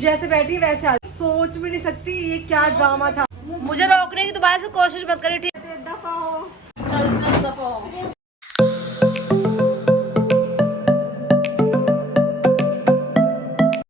जैसे बैठी वैसे आ, सोच भी नहीं सकती ये क्या ड्रामा था। मुझे रोकने की दोबारा से कोशिश मत करिए, ठीक है? दफा हो, चल चल दफा हो।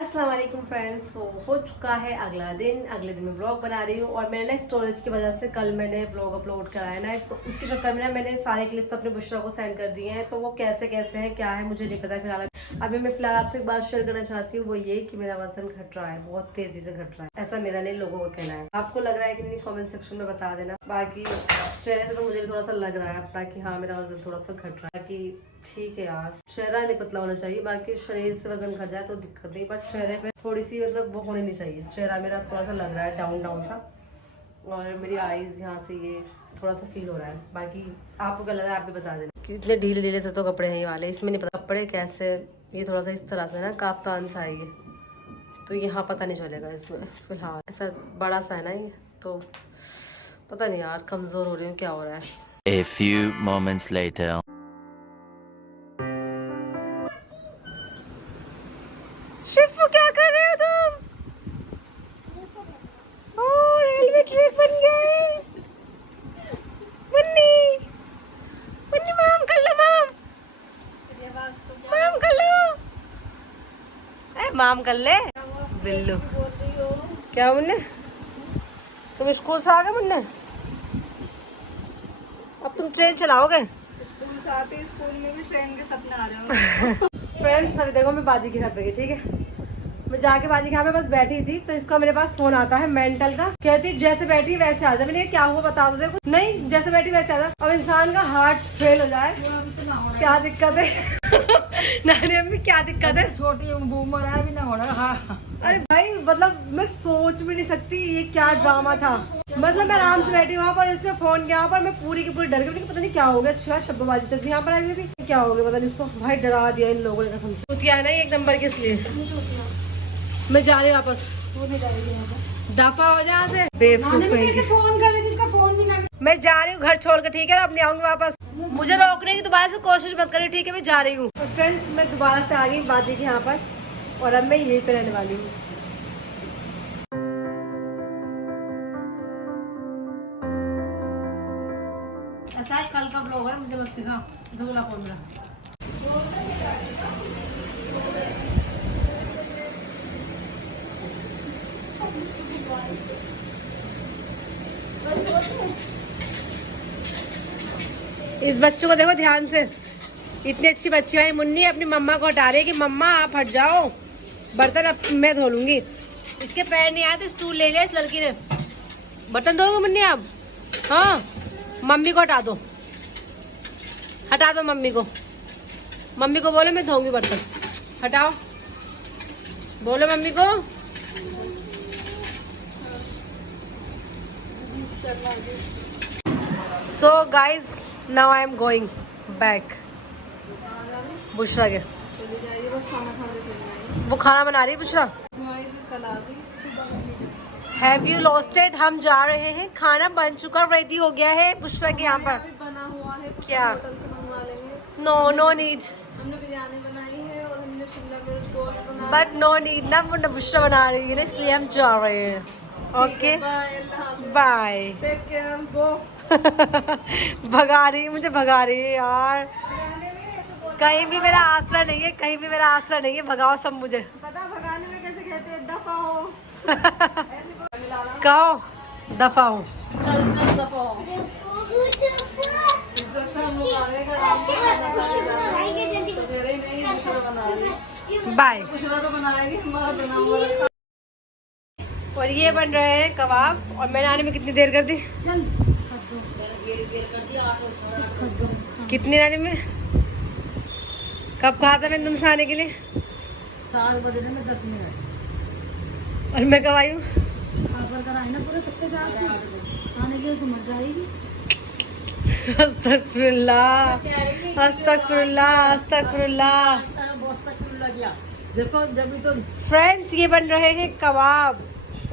अस्सलामुअलैकुम फ्रेंड्स, हो चुका है अगले दिन मैं व्लॉग बना रही हूँ। और मैंने स्टोरेज की वजह से कल मैंने व्लॉग अपलोड कराया ना, तो उसके चक्कर में ना मैंने सारे क्लिप्स अपने बुशरा को सेंड कर दिए हैं। तो वो कैसे कैसे हैं क्या है मुझे नहीं पता फिलहाल। अभी मैं फिलहाल आपसे एक बात शेयर करना चाहती हूँ, वो ये कि मेरा वजन घट रहा है, बहुत तेजी से घट रहा है। ऐसा मेरा नहीं, लोगों का कहना है। आपको लग रहा है कि नहीं, कमेंट सेक्शन में बता देना। बाकी चेहरे से तो मुझे थोड़ा सा लग रहा है अपना कि हाँ मेरा वजन थोड़ा सा घट रहा है। कि ठीक है यार, चेहरा नहीं पतला होना चाहिए, बाकी शरीर से वजन घट जाए तो दिक्कत नहीं, बट चेहरे पे थोड़ी सी मतलब वो होनी नहीं चाहिए। चेहरा मेरा थोड़ा सा लग रहा है डाउन डाउन सा, और मेरी आईज यहाँ से ये थोड़ा सा फील हो रहा है। बाकी आपको क्या लग रहा है आप भी बता देना। कितने ढीले ढीले से तो कपड़े हैं ये वाले, इसमें नहीं पता कपड़े कैसे। ये थोड़ा सा इस तरह से ना काफ्तान सा है ये, तो यहाँ पता नहीं चलेगा इसमें फिलहाल। ऐसा बड़ा सा है ना ये, तो पता नहीं यार कमज़ोर हो रही हूँ क्या हो रहा है। A few moments later. Shifu क्या कर रहे हो तुम? ओह रेलवे ट्रैक बन गया है। मुन्नी मुन्नी माम कर लो, माम कर लो। ए माम कर ले बिल्लू। क्या मुन्ने, तुम स्कूल से आ गए मुन्ने? अब तुम ट्रेन चलाओगे? स्कूल से आते स्कूल में भी ट्रेन के सपने आ रहे हो। फ्रेंड्स अभी देखो मैं बाजी के घर पे गई, ठीक है? मैं जाके बाजी के यहाँ पे बस बैठी थी, तो इसका मेरे पास फोन आता है मेंटल का, कहती जैसे बैठी वैसे आ जा। मैंने क्या हुआ बता दो कुछ नहीं, जैसे बैठी वैसे आ जा। अब इंसान का हार्ट फेल हो जाए क्या दिक्कत है? नानी अम्मी क्या दिक्कत है? छोटी उम्र है भी ना हो रहा। हाँ अरे भाई मतलब मैं सोच भी नहीं सकती ये क्या ड्रामा था। मतलब मैं आराम से बैठी वहाँ पर, इसका फोन के यहाँ पर मैं पूरी की पूरी डर गई, पता नहीं क्या हो गया। अच्छा शब्दबाजी तक यहाँ पर आई हुई थी, क्या हो गया पता नहीं। इसको भाई डरा दिया इन लोगों ने कसम से। कुतिया है ना एक नंबर के, इसलिए मैं जा रही हूँ वापस। दफा हो जा से बेवकूफ। फोन कर रही थी, इसका फोन भी ना। मैं जा रही हूँ घर छोड़ कर, ठीक है? अब नहीं आऊंगी वापस। मुझे रोकने की दोबारा से कोशिश मत करिए, ठीक है? मैं जा रही हूँ। और फ्रेंड्स मैं दोबारा से आ गई बाजी के यहाँ पर, और अब मैं यहीं पे रहने वाली हूँ। ऐसा कल का ब्लॉग है, मुझे मत सिखा। धोला फोन मेरा। इस बच्चों को देखो ध्यान से, इतनी अच्छी बच्ची है मुन्नी, अपनी मम्मा को हटा रही है कि मम्मा आप हट जाओ, बर्तन अब मैं धो लूंगी। इसके पैर नहीं आए तो स्टूल ले लिया इस लड़की ने। बर्तन धोगे मुन्नी आप? हाँ मम्मी को हटा दो, हटा दो मम्मी को। मम्मी को बोलो मैं धोऊंगी बर्तन, हटाओ, बोलो मम्मी को। So guys now I am going back Bushra के। चली जाएगी बस खाना खाने चली जाएगी। वो खाना बना रही है बुशरा। कल आ गई हैव यू लॉस्ट इट? हम जा रहे हैं, खाना बन चुका रेडी हो गया है बुशरा के यहाँ पर। बना हुआ है, क्या? होटल से मंगवा लेंगे। नो नो नीड, हमने बिरयानी बनाई है और हमने शिमला मिर्च गोश्त बनाया। बट नो नीड ना, वो बुशरा बना रही है ना, इसलिए हम जा रहे हैं। Okay bye. Take care, go. भगा रही है मुझे, भगा रही है यार। कहीं भी मेरा आसरा नहीं है, कहीं भी मेरा आसरा नहीं है, भगाओ सब मुझे। पता भगाने में कैसे कहते हैं? दफा हो। कहो दफा हो। चल चल दफा हो। इज्जत से हम लोग आ रहे हैं, आराम से खाना खाने जा रहे हैं। सवेरे ही नहीं बुशरा बना रही। बाय। बुशरा तो बनाएगी, हमारा बना हुआ रखा। और ये बन रहे हैं कबाब, और मैंने आने में कितनी देर कर दी? कितनी आने में? कब कहा था मैंने तुमसे आने के लिए? 7 बजे में 10 मिनट। और मैं कब आई हूँ? ना पूरे पत्ते आने के लिए तो मर जाएगी। अस्तगफुरुल्लाह अस्तगफुरुल्लाह अस्तगफुरुल्लाह। देखो जब तो फ्रेंड्स ये बन रहे हैं कबाब,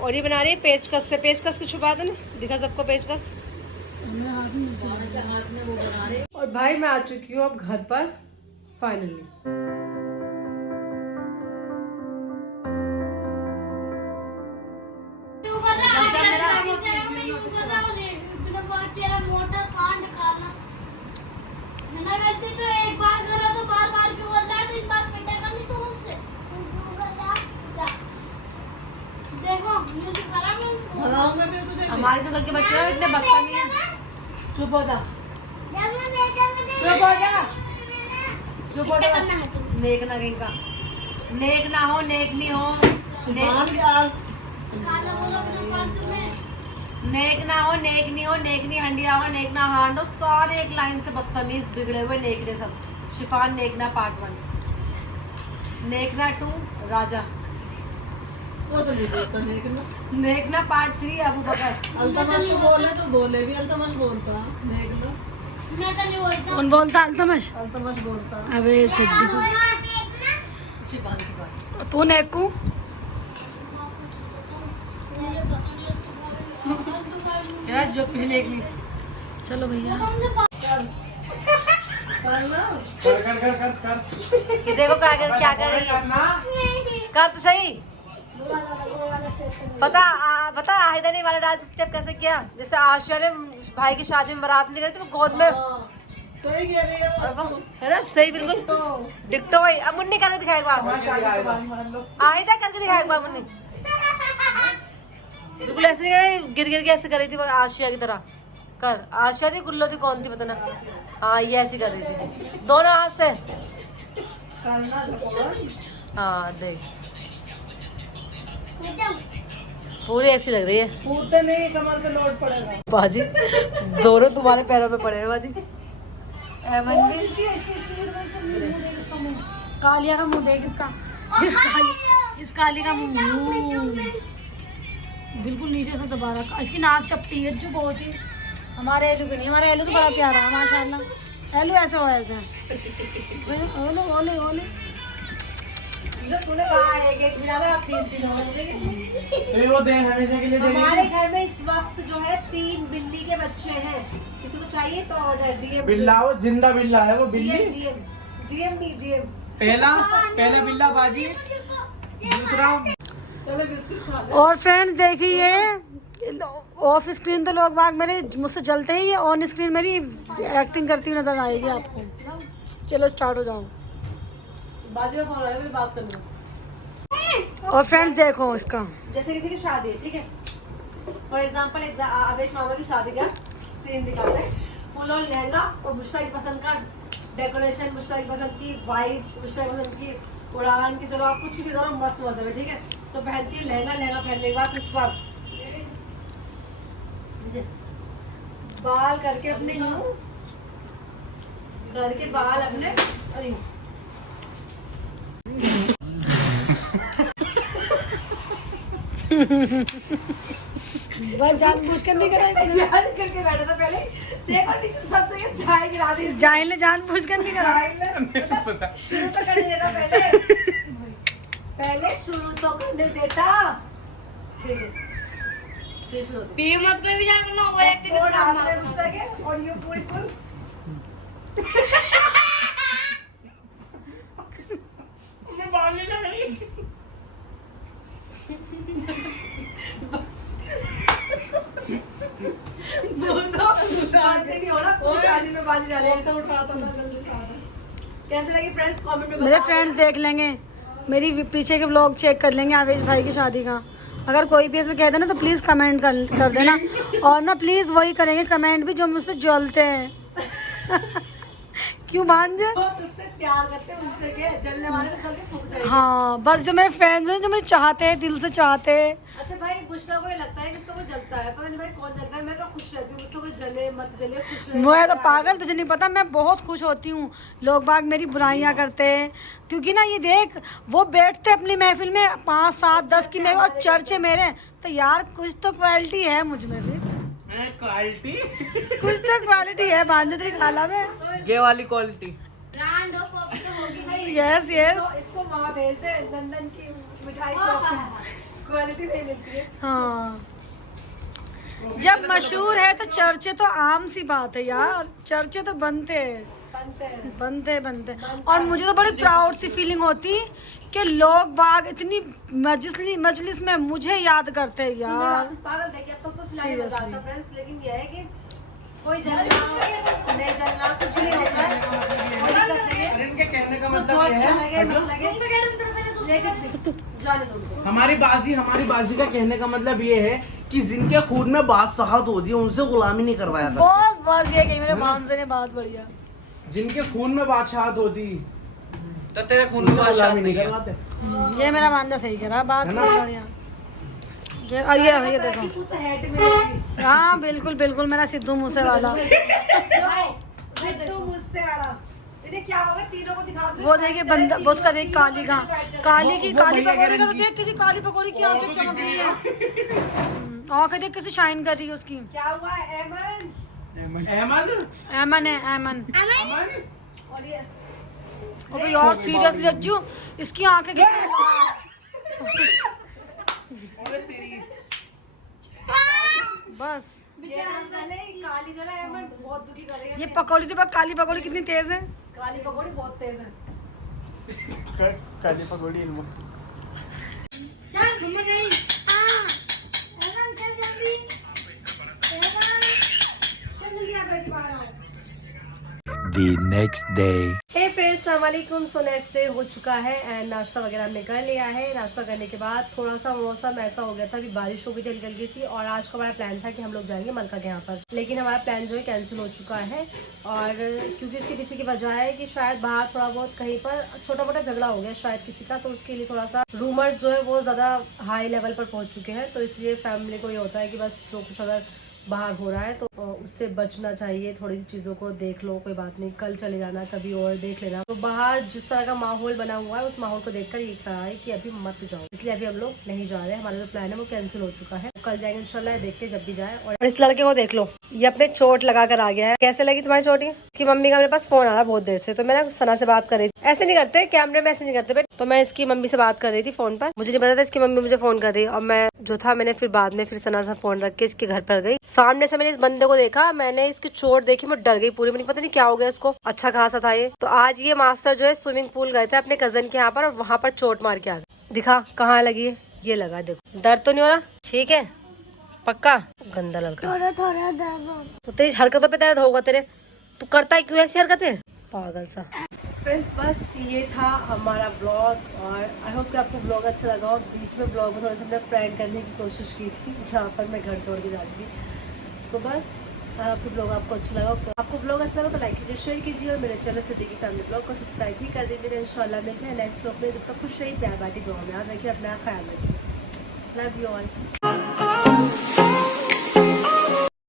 और ये बना रही है पेचकस से। पेचकस को छुपा दो ना, दिखा सबको पेचकस। हाथ में वो बना रहे। और भाई मैं आ चुकी हूँ अब घर पर फाइनली। ना गलती तो एक बार करो तो बार बार क्यों बोल रहा है? तो इस बार पिटेगा नहीं तो मुझसे। देखो म्यूजिक खराब है। बनाऊंगा फिर तुझे भी। हमारे जो घर के बच्चे हैं इतने बदतमीज। चुप हो जा, चुप हो जा, चुप हो जा। नेक ना कहीं का, नेक ना हो, नेक नहीं हो, मान यार। काला बोला अपने फालतू में। नेक ना हो, नेक नहीं हो, नेक नहीं हंडिया हो, नेक ना हांड हो, सारे एक लाइन से बदतमीज बिगड़े हुए नेक ने सब। शिफान नेकना पार्ट 1, नेकना 2 राजा, वो तो नहीं बोलता लेकिन नेकना पार्ट 3 अबू बकर। अल्तमश को बोले तो बोले भी अल्तमश बोलता देख लो। मैं तो नहीं बोलता। कौन बोलता अल्तमश? अल्तमश बोलता। अबे सज्जी शिफान शिफान तू नेकू क्या जो पहले की। चलो भैया ये देखो क्या कर रही है, कर तो सही। पता आहिदा ने वाला डांस स्टेप कैसे किया? जैसे आशिया ने भाई की शादी में बारात निकली थी, वो गोद में, सही कह रही है वो। है ना? सही बिल्कुल डिक्टो वही। अब मुन्नी करके दिखाए एक बार, आहिदा करके दिखाए एक बार मुन्नी। बिल्कुल ऐसे नहीं, गिर गिर के ऐसे कर रही थी वो आशिया की तरह। कर, आशिया थी गुल्लो थी कौन थी पता ना। हाँ ये ऐसी कर रही थी दोनों हाथ से। हाँ देख पूरी ऐसी लग रही है। कूदते नहीं कमर पे लोड पड़ेगा। बाजी दोनों तुम्हारे पैरों पे पड़े हैं बाजी। एमन भी कालिया का मुंह देख इसका, इस काली का मुंह बिल्कुल नीचे से दबा रखा। इसकी नाक चपटी है जो बहुत ही। हमारे एलू भी नहीं, हमारा एलू तो बड़ा प्यारा है माशाल्लाह। एलू ऐसे हो ऐसे ओले ओले ओले। तूने कहा एक मिला आप 3 हो गए। वो दे हमेशा के लिए हमारे घर में इस वक्त जो है 3 बिल्ली के बच्चे हैं। किसी को चाहिए तो ऑर्डर डीएम। बिल्ला, वो जिंदा बिल्ला है वो बिल्ली। डीएम डीएम नहीं डीएम। पहला बिल्ला बाजी, दूसरा और फ्रेंड देखिए ऑफ स्क्रीन तो लोग बाग मेरे मुझसे जलते ही है, ऑन स्क्रीन मेरी एक्टिंग करती हुई नजर आएगी आपको। चलो स्टार्ट हो जाओ। बाजी का फोन आया, मेरी बात करनी है। और फ्रेंड्स देखो इसका, जैसे किसी की शादी है, ठीक है, फॉर एग्जांपल आवेश मामा की शादी का सीन दिखाते हैं। फुल ऑन लहंगा और बुशरा की पसंद का डेकोरेशन, बुशरा की पसंद की वाइब्स, बुशरा की पसंद की उड़ान की, चलो आप कुछ भी करो मस्त मजे में, ठीक है। तो पहनती है लहंगा पहनने के बाद उसके बाद बाल करके अपने यूं करके बाल अपने और यूं बस जानबूझ कर नहीं करा इसने। जान करके बैठा था पहले। देखो नीचे सबसे ये चाय गिरा दी। जाहिल ने जानबूझ कर नहीं करा। शुरू तो करने देता पहले शुरू तो करने देता। ठीक है फिर शुरू होता। पी मत कोई भी जान करना ओवर एक्टिंग फोन हाथ में गुस्सा के और ये पूरी फुल शादी नहीं हो रहा, कोई शादी में बाजी जा रही है। तो उठाता ना जल्दी से। कैसे लगी फ्रेंड्स कमेंट में मेरे बताओ। फ्रेंड्स देख लेंगे, मेरी पीछे के व्लॉग चेक कर लेंगे आवेश भाई की शादी का। अगर कोई भी ऐसे कह देना तो प्लीज़ कमेंट कर देना। और ना प्लीज़ वही करेंगे कमेंट भी जो मुझसे जलते हैं। क्यों भांजे? जो तुझसे प्यार करते हैं उनसे के जलने वाले तो जल के फूक जाएंगे। हाँ बस जो मेरे फ्रेंड्स हैं जो मुझे चाहते हैं, दिल से चाहते हैं। अच्छा भाई बुशरा को ये लगता है कि उससे कोई जलता है, पता नहीं भाई कौन जलता है। मैं तो खुश रहती हूँ, मुझसे कोई जले मत जले, खुश रहे। मैं तो पागल, तुझे नहीं पता मैं बहुत खुश होती हूँ लोग बाग मेरी बुराइयाँ करते हैं। क्योंकि ना ये देख वो बैठते अपनी महफिल में 5, 7, 10 की मैं और चर्चे मेरे, तो यार कुछ तो क्वालिटी है मुझ में भी, क्वालिटी, कुछ तो क्वालिटी है भांजे तेरी खाला में। ये वाली क्वालिटी। ब्रांड हो कॉपी तो होगी नहीं। यस यस तो इसको वहाँ भेजते हैं लंदन की मिठाई शॉप में, क्वालिटी नहीं मिलती है। हाँ जब मशहूर है तो चर्चे तो आम सी बात है यार, चर्चे तो बनते हैं बनते। और मुझे तो बड़ी प्राउड सी फीलिंग होती कि लोग बाग इतनी मजलिस में मुझे याद करते हैं यार। पागल देखिए, अब तक तो सिलाई बजा था फ्रेंड्स, लेकिन ये है कि कोई जलना नहीं जलना कुछ नहीं होता है, कोई दिक्कत नहीं है। अरे इनके कहने का जो मतलब ये अच्छा है, लगे मत लगे लेकर जाने दो उनको। हमारी बाजी का कहने का मतलब ये है कि जिनके खून में बादशाहत होती है उनसे गुलामी नहीं करवाया करते। बस ये कही मेरे भांजे ने बात बढ़िया। जिनके खून में बादशाहत होती तो तेरे खून में उनसे बादशाहत गुलामी नहीं नहीं है। करवाते। ये मेरा भांजा सही कह रहा बात है ना? बहुत बढ़िया। ये देखो तू तो हेड में होगी। हाँ बिल्कुल बिल्कुल मेरा सिद्धू मूसे वाला। भाई तू मुझसे आड़ा इन्हें क्या होगा तीनों को दिखा दो। वो देखिए बंदा वो उसका देख काली का काली की काली पकौड़ी का तो देख किसी काली पकौड़ी की आंखें चमक रही है। आंखें देख किसी शाइन कर रही है उसकी। क्या हुआ एमन? अहमद एमन है एमन। और ये अबे यार सीरियसली अज्जू इसकी आंखें बस पहले काली जो ना एमन बहुत दुखी कर रही है। ये पकौड़ी तो काली पकौड़ी कितनी तेज है। काली पकौड़ी बहुत तेज है। काली पकौड़ी इल्मो। The next day. Hey friends अस्सलाम वालेकुम। सो नेक्स्ट डे हो चुका है एंड नाश्ता वगैरह हमने कर लिया है। नाश्ता करने के बाद थोड़ा सा मौसम ऐसा हो गया था, अभी बारिश हो गई थी हल्की सी, और आज का हमारा प्लान था कि हम लोग जाएंगे मलका के यहाँ पर, लेकिन हमारा प्लान जो है कैंसिल हो चुका है। और क्योंकि इसके पीछे की वजह है कि शायद बाहर थोड़ा बहुत कहीं पर छोटा मोटा झगड़ा हो गया शायद किसी का, तो उसके लिए थोड़ा सा रूमर्स जो है वो ज़्यादा हाई लेवल पर पहुँच चुके हैं। तो इसलिए फैमिली को ये होता है कि बस जो कुछ अगर बाहर हो रहा है तो उससे बचना चाहिए, थोड़ी सी चीज़ों को देख लो, कोई बात नहीं, कल चले जाना, कभी और देख लेना। तो बाहर जिस तरह का माहौल बना हुआ है उस माहौल को देखकर ये कहा है कि अभी मत जाओ, इसलिए अभी हम लोग नहीं जा रहे हैं। हमारा जो प्लान है वो कैंसिल हो चुका है, कल जाएंगे इंशाल्लाह, देखते जब भी जाए। और इस लड़के को देख लो, ये अपने चोट लगा कर आ गया है। कैसे लगी तुम्हारी चोट? इसकी मम्मी का मेरे पास फोन आ रहा बहुत देर से, तो मैं ना सना से बात कर रही थी। ऐसे नहीं करते कैमरे में, ऐसे नहीं करते बेट। तो मैं इसकी मम्मी से बात कर रही थी फोन पर, मुझे नहीं पता था इसकी मम्मी मुझे फोन कर रही है। और मैं जो था मैंने फिर बाद में फिर सना से फोन रख के इसके घर पर गई। सामने से मैंने इस बंदे को देखा, मैंने इसकी चोट देखी, मैं डर गई पूरी, मुझे पता नहीं क्या हो गया इसको, अच्छा खासा था ये। तो आज ये मास्टर जो है स्विमिंग पूल गए थे अपने कजन के यहाँ पर, और वहाँ पर चोट मार के आ गए। दिखा कहाँ लगी है, ये लगा, देखो दर्द तो नहीं हो रहा? ठीक है पक्का? गंदा लड़का, थोड़ा दर्द तो तेरी हरकतों पे दर्द होगा तेरे, तू करता है क्यों ऐसी हरकतें, पागल सा। फ्रेंड्स बस ये था हमारा ब्लॉग, और आई होप कि आपको ब्लॉग अच्छा लगा। और बीच में ब्लॉग में थोड़ा सा हमने प्रैंक करने की कोशिश की थी जहाँ पर मैं घर छोड़ के जाती थी। सो बस आपको ब्लॉग आपको अच्छा लगा, आपको ब्लॉग अच्छा लगा तो लाइक कीजिए, शेयर कीजिए, और मेरे चैनल से देखिए फैमिली ब्लॉग को सब्सक्राइब भी कर दीजिएगा। इंशाल्लाह मिलते हैं नेक्स्ट ब्लॉग में। जब तक खुश रही, प्यार बाटी, दुआ में याद रखिए, अपना ख्याल रखिए। Love you all.